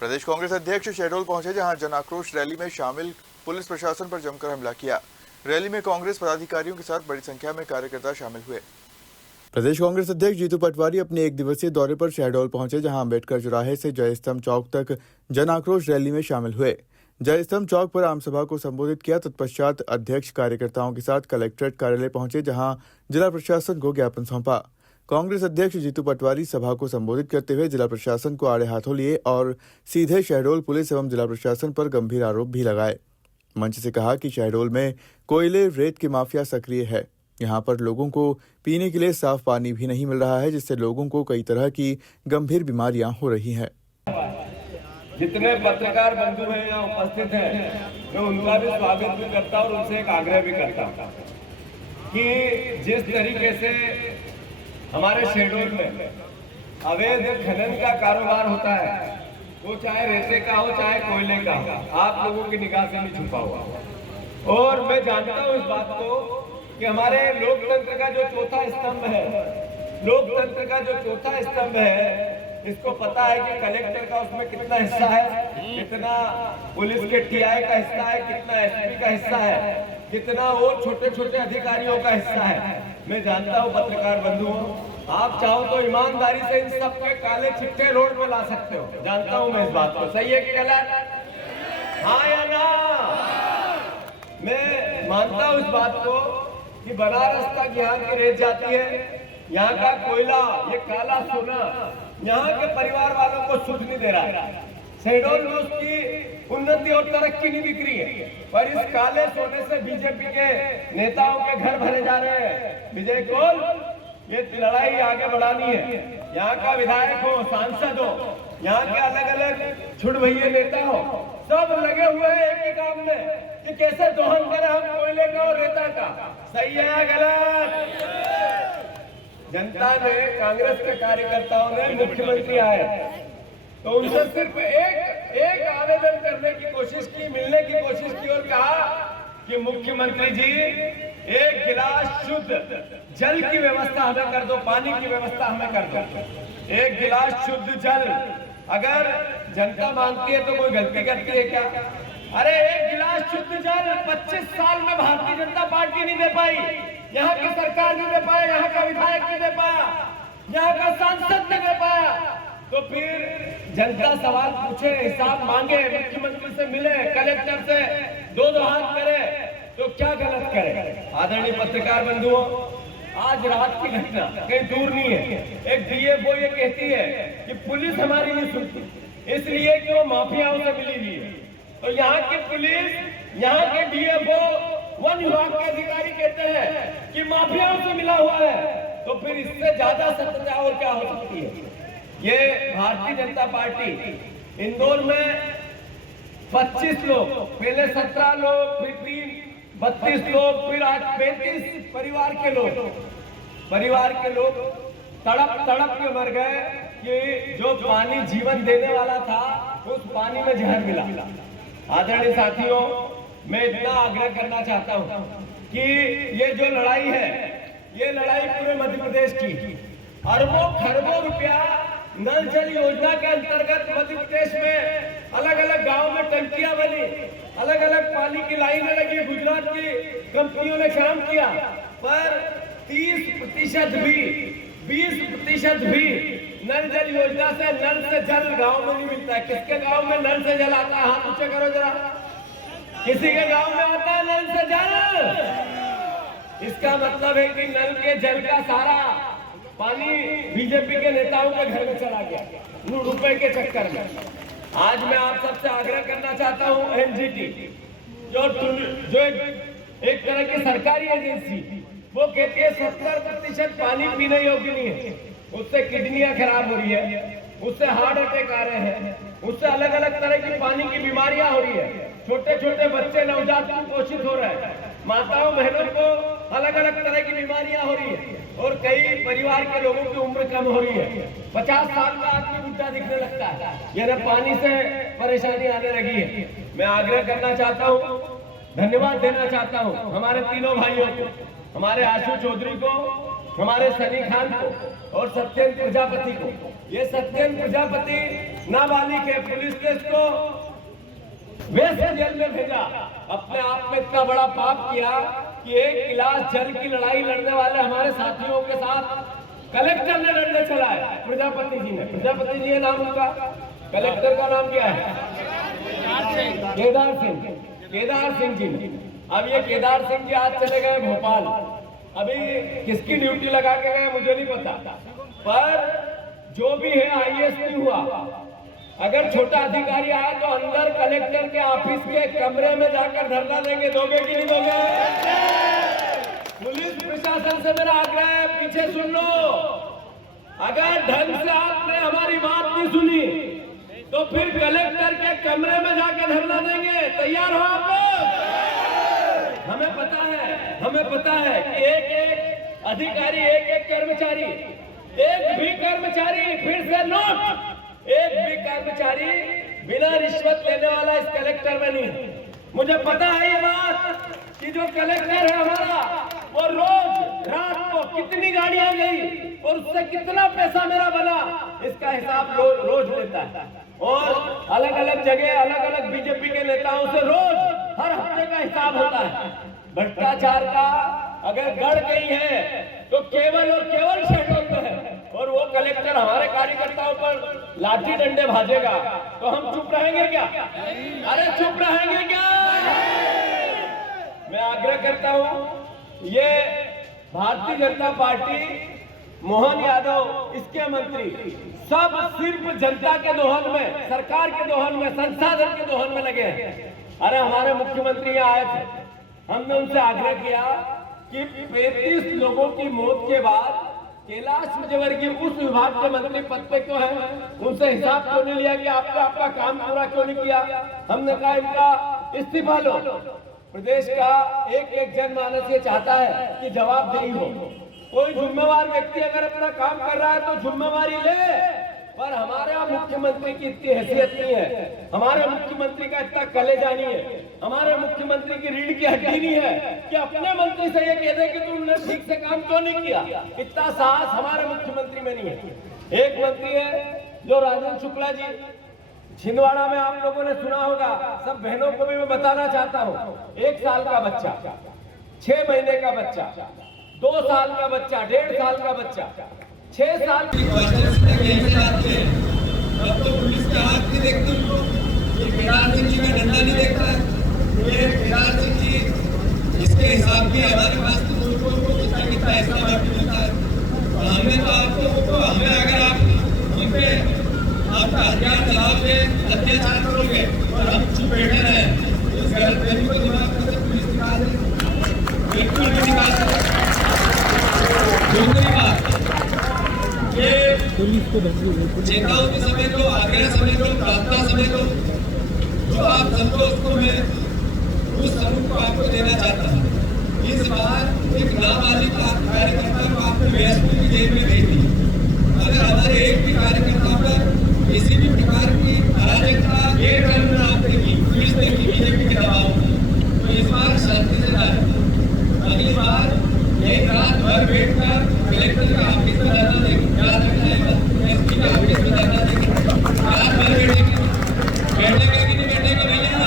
प्रदेश कांग्रेस अध्यक्ष शहडोल पहुंचे, जहां जन आक्रोश रैली में शामिल पुलिस प्रशासन पर जमकर हमला किया। रैली में कांग्रेस पदाधिकारियों के साथ बड़ी संख्या में कार्यकर्ता शामिल हुए। प्रदेश कांग्रेस अध्यक्ष जीतू पटवारी अपने एक दिवसीय दौरे पर शहडोल पहुंचे, जहां अम्बेडकर चौराहे से जय स्तंभ चौक तक जन आक्रोश रैली में शामिल हुए। जय स्तंभ चौक पर आमसभा को संबोधित किया। तत्पश्चात अध्यक्ष कार्यकर्ताओं के साथ कलेक्ट्रेट कार्यालय पहुंचे, जहां जिला प्रशासन को ज्ञापन सौंपा। कांग्रेस अध्यक्ष जीतू पटवारी सभा को संबोधित करते हुए जिला प्रशासन को आड़े हाथों लिए और सीधे शहडोल पुलिस एवं जिला प्रशासन पर गंभीर आरोप भी लगाए। मंच से कहा कि शहडोल में कोयले रेत की माफिया सक्रिय है। यहां पर लोगों को पीने के लिए साफ पानी भी नहीं मिल रहा है, जिससे लोगों को कई तरह की गंभीर बीमारियां हो रही हैं। जितने पत्रकार बंधु हैं यहाँ उपस्थित हैं, मैं उनका भी स्वागत भी करता हूँ और उनसे एक आग्रह भी करता हूँ कि जिस तरीके से हमारे शहडोल में अवैध खनन का कारोबार होता है, वो चाहे रेते का हो चाहे कोयले का हो, आप लोगों की निगाह से नहीं छुपा हुआ। और मैं जानता हूँ इस बात को कि हमारे लोकतंत्र का जो चौथा स्तंभ है, लोकतंत्र का जो चौथा स्तंभ है, इसको पता है कि कलेक्टर का उसमें कितना हिस्सा है, कितना पुलिस के टीआई का हिस्सा है, कितना एसपी का हिस्सा है, कितना वो छोटे छोटे अधिकारियों का हिस्सा है। मैं जानता हूँ पत्रकार बंधुओं, आप चाहो तो ईमानदारी से इन सब के काले चिट्ठे रोड में ला सकते हो। जानता हूँ मैं इस बात को, सही है कि गलत, हाँ या ना? मैं मानता हूँ इस बात को कि बनारस तक यहाँ की रेत जाती है, यहाँ का कोयला, ये काला सोना यहाँ के परिवार वालों को सुख नहीं दे रहा है। शहडोल में उसकी उन्नति और तरक्की नहीं दिख रही है, पर इस काले सोने से बीजेपी के नेताओं के घर भरे जा रहे हैं। विजय कौल, ये लड़ाई आगे बढ़ानी है। यहाँ का विधायक हो, सांसद हो, यहाँ के अलग अलग छुड़भैये नेता हो, सब लगे हुए हैं एक ही काम में कि कैसे दोहन करें हम कोयले का और रेता का। सही है या गलत? जनता ने, कांग्रेस के कार्यकर्ताओं ने मुख्यमंत्री आए तो उनसे सिर्फ एक आवेदन करने की कोशिश की, मिलने की कोशिश की और कहा कि मुख्यमंत्री जी एक गिलास शुद्ध जल की व्यवस्था हमें कर दो, पानी की व्यवस्था हमें कर दो। एक गिलास शुद्ध जल अगर जनता मांगती है तो कोई गलती करती है क्या? अरे एक गिलास शुद्ध जल 25 साल में भारतीय जनता पार्टी नहीं दे पाई, यहाँ की सरकार नहीं दे पाया, यहाँ का विधायक नहीं दे पाया, यहाँ का सांसद नहीं दे पाया। तो फिर जनता सवाल पूछे, हिसाब मांगे, मुख्यमंत्री से मिले, कलेक्टर से दो हाथ करे, तो क्या गलत करे? आदरणीय पत्रकार बंधुओं, आज रात की घटना कहीं दूर नहीं है। एक डीएफओ ये कहती है कि पुलिस हमारी नहीं सुनती, इसलिए कि वो माफियाओं से मिली हुई है। तो यहाँ की पुलिस, यहाँ के डीएफओ, वन विभाग के अधिकारी कहते हैं कि माफियाओं से मिला हुआ है, तो फिर इससे ज्यादा सत्यता और क्या हो सकती है? ये भारतीय जनता पार्टी इंदौर में 25 लोग, पहले 17 लोग, फिर 32 लोग, फिर आज 35 परिवार के लोग तड़प के मर गए कि जो पानी जीवन देने वाला था उस पानी में जहर मिला। आदरणीय साथियों, मैं इतना आग्रह करना चाहता हूं कि ये जो लड़ाई है, ये लड़ाई पूरे मध्य प्रदेश की। अरबों खरबों रुपया नल जल योजना के अंतर्गत मध्य प्रदेश में अलग अलग गांव में टंकियां बनी, अलग अलग पानी की लाइनें लगी, गुजरात की कंपनियों ने काम किया, पर 30% भी 20% भी नल जल योजना से नल से जल गांव में नहीं मिलता है। किसके गांव में नल से जल आता है? हाथ ऊंचे करो जरा। किसी के गांव में आता है नल से जल? इसका मतलब है कि नल के जल का सारा पानी बीजेपी के नेताओं के घर में चला गया रुपए के चक्कर में। आज मैं आप सबसे आग्रह करना चाहता हूं, एनजीटी जो एक तरह की सरकारी एजेंसी, वो कहती है 70% पानी पीने योग्य नहीं है, उससे किडनियां खराब हो रही है, उससे हार्ट अटैक आ रहे हैं, उससे अलग अलग तरह की पानी की बीमारियां हो रही है, छोटे छोटे बच्चे नवजात कुपोषित हो रहे हैं, माताओं बहनों को अलग अलग तरह की बीमारियां हो रही है और कई परिवार के लोगों की उम्र कम हो रही है। 50 साल का आदमी बुढ़ा दिखने लगता है, यानी पानी से परेशानी आने लगी है। मैं आग्रह करना चाहता हूँ, धन्यवाद देना चाहता हूँ हमारे तीनों भाइयों को, हमारे आशु चौधरी को, हमारे सनी खान को, और सत्येंद्र प्रजापति को। ये सत्येंद्र प्रजापति नाबालिग है, पुलिस ने इसको वेस्ट जेल में भेजा। अपने आप में इतना बड़ा पाप किया कि एक गिलास जल की लड़ाई लड़ने वाले हमारे साथियों के साथ कलेक्टर ने लड़ने चला है। प्रजापति जी ने, प्रजापति जी है नाम उनका, कलेक्टर का नाम क्या है? केदार सिंह, केदार सिंह जी ने। अब ये केदार सिंह जी आज चले गए भोपाल। अभी किसकी ड्यूटी लगा के गए मुझे नहीं पता, पर जो भी है IAS नहीं हुआ। अगर छोटा अधिकारी आए तो अंदर कलेक्टर के ऑफिस के कमरे में जाकर धरना देंगे। दोगे कि नहीं दोगे? पुलिस प्रशासन से मेरा आग्रह है, पीछे सुन लो। अगर ढंग से आपने हमारी बात नहीं सुनी तो फिर कलेक्टर के कमरे में जाकर धरना देंगे। तैयार हो आप लोग? हमें पता है कि एक एक अधिकारी, एक एक कर्मचारी, एक भी कर्मचारी, फिर से नोट, एक भी कर्मचारी बिना रिश्वत लेने वाला इस कलेक्टर में नहीं है। मुझे पता है ये बात कि जो कलेक्टर है हमारा, वो रोज रात को कितनी गाड़ियां गई और उससे कितना पैसा मेरा बना, इसका हिसाब रोज लेता है। और अलग अलग जगह अलग अलग बीजेपी के नेताओं से रोज हर हफ्ते का हिसाब होता है। भ्रष्टाचार का अगर गढ़ गई है तो केवल और केवल शहडोल में है। और वो कलेक्टर हमारे कार्यकर्ताओं पर लाठी डंडे भाजेगा तो हम चुप रहेंगे क्या? अरे चुप रहेंगे क्या? मैं आग्रह करता हूं, ये भारतीय जनता पार्टी, मोहन यादव, इसके मंत्री सब सिर्फ जनता के दोहन में, सरकार के दोहन में, संसाधन के दोहन में लगे हैं। अरे हमारे मुख्यमंत्री यहाँ आए थे, हमने उनसे आग्रह किया कि 35 लोगों की मौत के बाद कैलाश विजयवर्गीय उस विभाग के मंत्री पद पे क्यों है? उनसे हिसाब क्यों नहीं लिया कि आपने आपका काम पूरा क्यों नहीं किया? हमने कहा इनका इस्तीफा लो। प्रदेश का एक एक जनमानस ये चाहता है कि जवाबदेही हो। कोई जिम्मेवार व्यक्ति अगर अपना काम कर रहा है तो जिम्मेवारी ले, पर हमारे मुख्यमंत्री की इतनी हैसियत नहीं है, हमारे मुख्यमंत्री का इतना कलेजा नहीं है, हमारे मुख्यमंत्री की रीढ़ की हड्डी नहीं है कि अपने मंत्री से ये कह दे कि तुमने ठीक से काम क्यों नहीं किया। इतना साहस हमारे मुख्यमंत्री में नहीं है। एक मंत्री है जो राजेंद्र शुक्ला जी, छिंदवाड़ा में आप लोगों ने सुना होगा, सब बहनों को भी मैं बताना चाहता हूँ। 1 साल का बच्चा, 6 महीने का बच्चा, 2 साल का बच्चा, 1.5 साल का बच्चा, 6 साल की अब तो पुलिस के हाथ नहीं देखती उनको, ये केदार सिंह जी का डंडा नहीं देखता है। ये केदार सिंह जी इसके हिसाब भी हमारे पास तो उनको कितना कितना ऐसा बात मिलता है। तो हमने तो आपको, हमें अगर आप हम पे आपका हथियार चलाओगे, अत्याचार करोगे और हम चुप बैठे रहे, इस गलतफहमी को दिमाग में से पुलिस निकाल दे, बिल्कुल भी निकाल सकते। दूसरी बात, ये चेतावनी समझ लो, आग्रह समझ लो, प्रार्थना समझ लो, जो आप समझो उसको मैं उस समूह को आपको देना चाहता हूँ। इस बार एक नाबालिग कार्यकर्ता को आपने BSP की जेल में भेज दी। अगर हमारे एक भी कार्यकर्ता पर किसी भी प्रकार की अराजकता एक टर्म में आपने की, पुलिस ने की, बीजेपी के दबाव में, तो इस बार शांति से जाए। अगली बार एक रात भर बैठकर कलेक्टर का ऑफिस में धरना देंगे, क्या रखना है, SP का ऑफिस में धरना देंगे, रात भर बैठेंगे, बैठेंगे कि नहीं बैठेंगे भैया?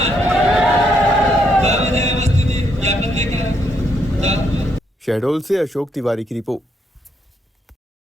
जाने मस्ती ज्ञापन लेकर शहडोल से अशोक तिवारी की रिपोर्ट।